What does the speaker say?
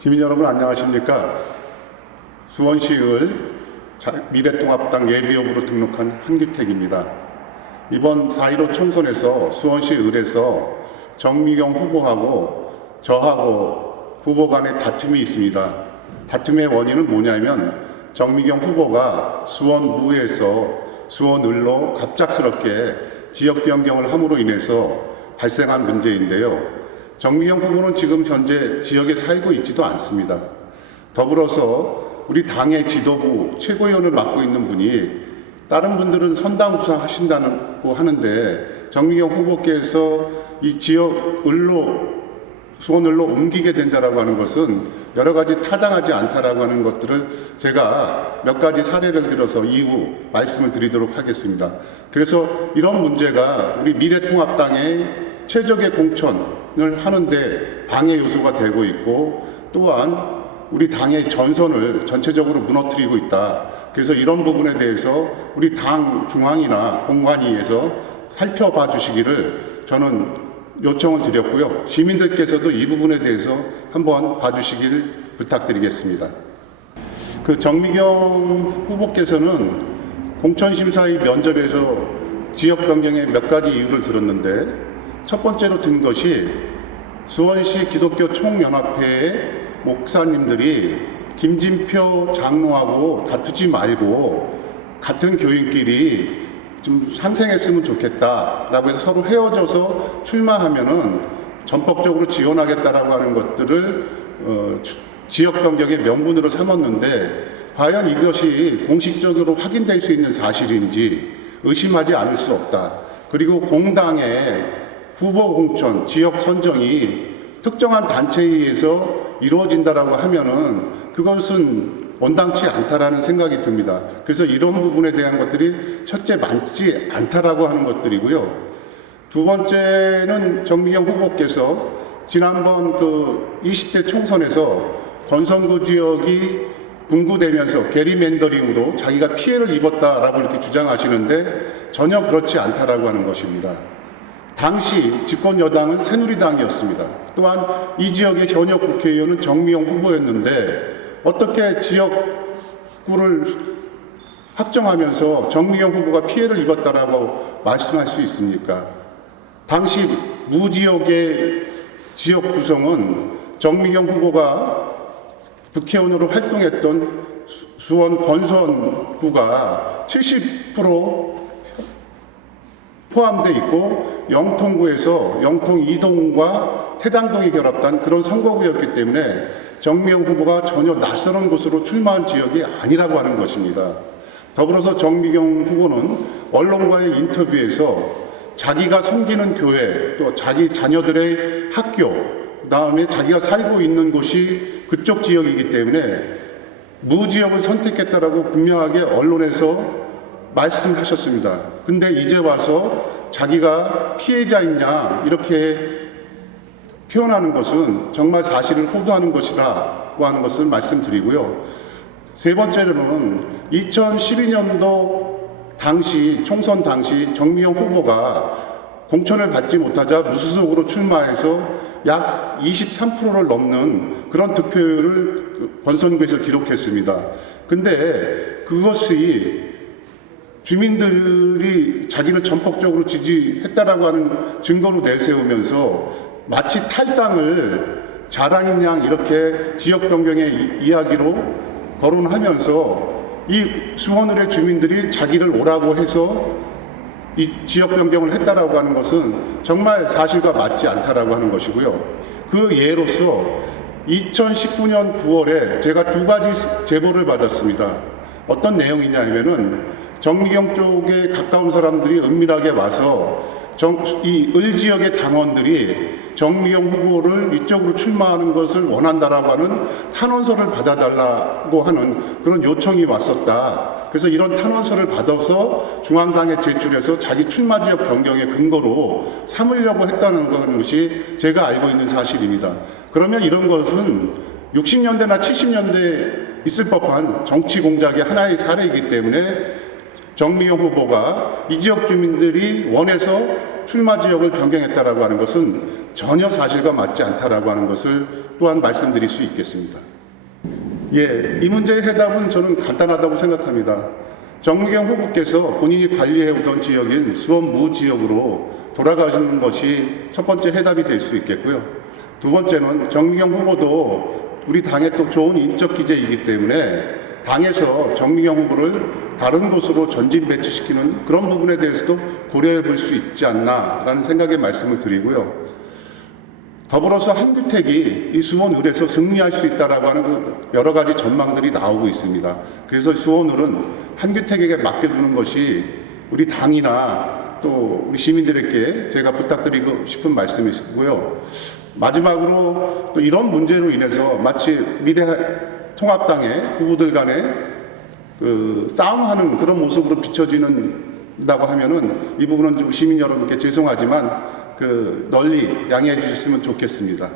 시민 여러분 안녕하십니까? 수원시의회 미래통합당 예비후보로 등록한 한규택입니다. 이번 4.15 총선에서 수원시의회에서 정미경 후보하고 저하고 후보 간의 다툼이 있습니다. 다툼의 원인은 뭐냐면 정미경 후보가 수원무에서 수원을로 갑작스럽게 지역 변경을 함으로 인해서 발생한 문제인데요. 정미경 후보는 지금 현재 지역에 살고 있지도 않습니다. 더불어서 우리 당의 지도부 최고위원을 맡고 있는 분이 다른 분들은 선당 후사하신다고 하는데 정미경 후보께서 이 지역 수원을로 옮기게 된다라고 하는 것은 여러 가지 타당하지 않다라고 하는 것들을 제가 몇 가지 사례를 들어서 이후 말씀을 드리도록 하겠습니다. 그래서 이런 문제가 우리 미래통합당의 최적의 공천을 하는데 방해 요소가 되고 있고, 또한 우리 당의 전선을 전체적으로 무너뜨리고 있다. 그래서 이런 부분에 대해서 우리 당 중앙이나 공관위에서 살펴봐 주시기를 저는 요청을 드렸고요. 시민들께서도 이 부분에 대해서 한번 봐주시길 부탁드리겠습니다. 정미경 후보께서는 공천심사위 면접에서 지역 변경의 몇 가지 이유를 들었는데, 첫 번째로 든 것이 수원시 기독교 총연합회의 목사님들이 김진표 장로하고 다투지 말고 같은 교인끼리 좀 상생했으면 좋겠다라고 해서 서로 헤어져서 출마하면은 전폭적으로 지원하겠다라고 하는 것들을 지역 변경의 명분으로 삼았는데, 과연 이것이 공식적으로 확인될 수 있는 사실인지 의심하지 않을 수 없다. 그리고 공당의 후보 공천, 지역 선정이 특정한 단체에 의해서 이루어진다라고 하면은 그것은 원당치 않다라는 생각이 듭니다. 그래서 이런 부분에 대한 것들이 첫째 맞지 않다라고 하는 것들이고요. 두 번째는 정미경 후보께서 지난번 20대 총선에서 권선구 지역이 분구되면서 게리맨더링으로 자기가 피해를 입었다라고 이렇게 주장하시는데 전혀 그렇지 않다라고 하는 것입니다. 당시 집권 여당은 새누리당이었습니다. 또한 이 지역의 현역 국회의원은 정미경 후보였는데 어떻게 지역구를 확정하면서 정미경 후보가 피해를 입었다라고 말씀할 수 있습니까? 당시 무지역의 지역 구성은 정미경 후보가 국회의원으로 활동했던 수원 권선구가 70% 포함되어 있고, 영통구에서 영통 2동과 태당동이 결합된 그런 선거구였기 때문에 정미경 후보가 전혀 낯선 곳으로 출마한 지역이 아니라고 하는 것입니다. 더불어서 정미경 후보는 언론과의 인터뷰에서 자기가 섬기는 교회, 또 자기 자녀들의 학교, 그다음에 자기가 살고 있는 곳이 그쪽 지역이기 때문에 무지역을 선택했다라고 분명하게 언론에서 말씀하셨습니다. 근데 이제 와서 자기가 피해자이냐 이렇게 표현하는 것은 정말 사실을 호도하는 것이라고 하는 것을 말씀드리고요. 세 번째로는 2012년도 총선 당시 정미경 후보가 공천을 받지 못하자 무소속으로 출마해서 약 23%를 넘는 그런 득표율을 권선구에서 기록했습니다. 근데 그것이 주민들이 자기를 전폭적으로 지지했다라고 하는 증거로 내세우면서 마치 탈당을 자랑인 양 이렇게 지역 변경의 이야기로 거론하면서 이 수원을의 주민들이 자기를 오라고 해서 이 지역 변경을 했다라고 하는 것은 정말 사실과 맞지 않다라고 하는 것이고요. 그 예로서 2019년 9월에 제가 두 가지 제보를 받았습니다. 어떤 내용이냐 하면은 정미경 쪽에 가까운 사람들이 은밀하게 와서 이 을 지역의 당원들이 정미경 후보를 이쪽으로 출마하는 것을 원한다라고 하는 탄원서를 받아달라고 하는 그런 요청이 왔었다. 그래서 이런 탄원서를 받아서 중앙당에 제출해서 자기 출마 지역 변경의 근거로 삼으려고 했다는 것이 제가 알고 있는 사실입니다. 그러면 이런 것은 60년대나 70년대에 있을 법한 정치 공작의 하나의 사례이기 때문에 정미경 후보가 이 지역 주민들이 원해서 출마 지역을 변경했다라고 하는 것은 전혀 사실과 맞지 않다라고 하는 것을 또한 말씀드릴 수 있겠습니다. 이 문제의 해답은 저는 간단하다고 생각합니다. 정미경 후보께서 본인이 관리해오던 지역인 수원무 지역으로 돌아가시는 것이 첫 번째 해답이 될 수 있겠고요. 두 번째는 정미경 후보도 우리 당의 또 좋은 인적 기재이기 때문에 당에서 정미경 후보를 다른 곳으로 전진 배치시키는 그런 부분에 대해서도 고려해 볼 수 있지 않나라는 생각에 말씀을 드리고요. 더불어서 한규택이 이 수원을에서 승리할 수 있다라고 하는 여러 가지 전망들이 나오고 있습니다. 그래서 수원을은 한규택에게 맡겨주는 것이 우리 당이나 또 우리 시민들에게 제가 부탁드리고 싶은 말씀이고요. 마지막으로 또 이런 문제로 인해서 마치 미래통합당의 후보들 간에 싸움하는 그런 모습으로 비춰지는다고 하면은 이 부분은 좀 시민 여러분께 죄송하지만 널리 양해해 주셨으면 좋겠습니다.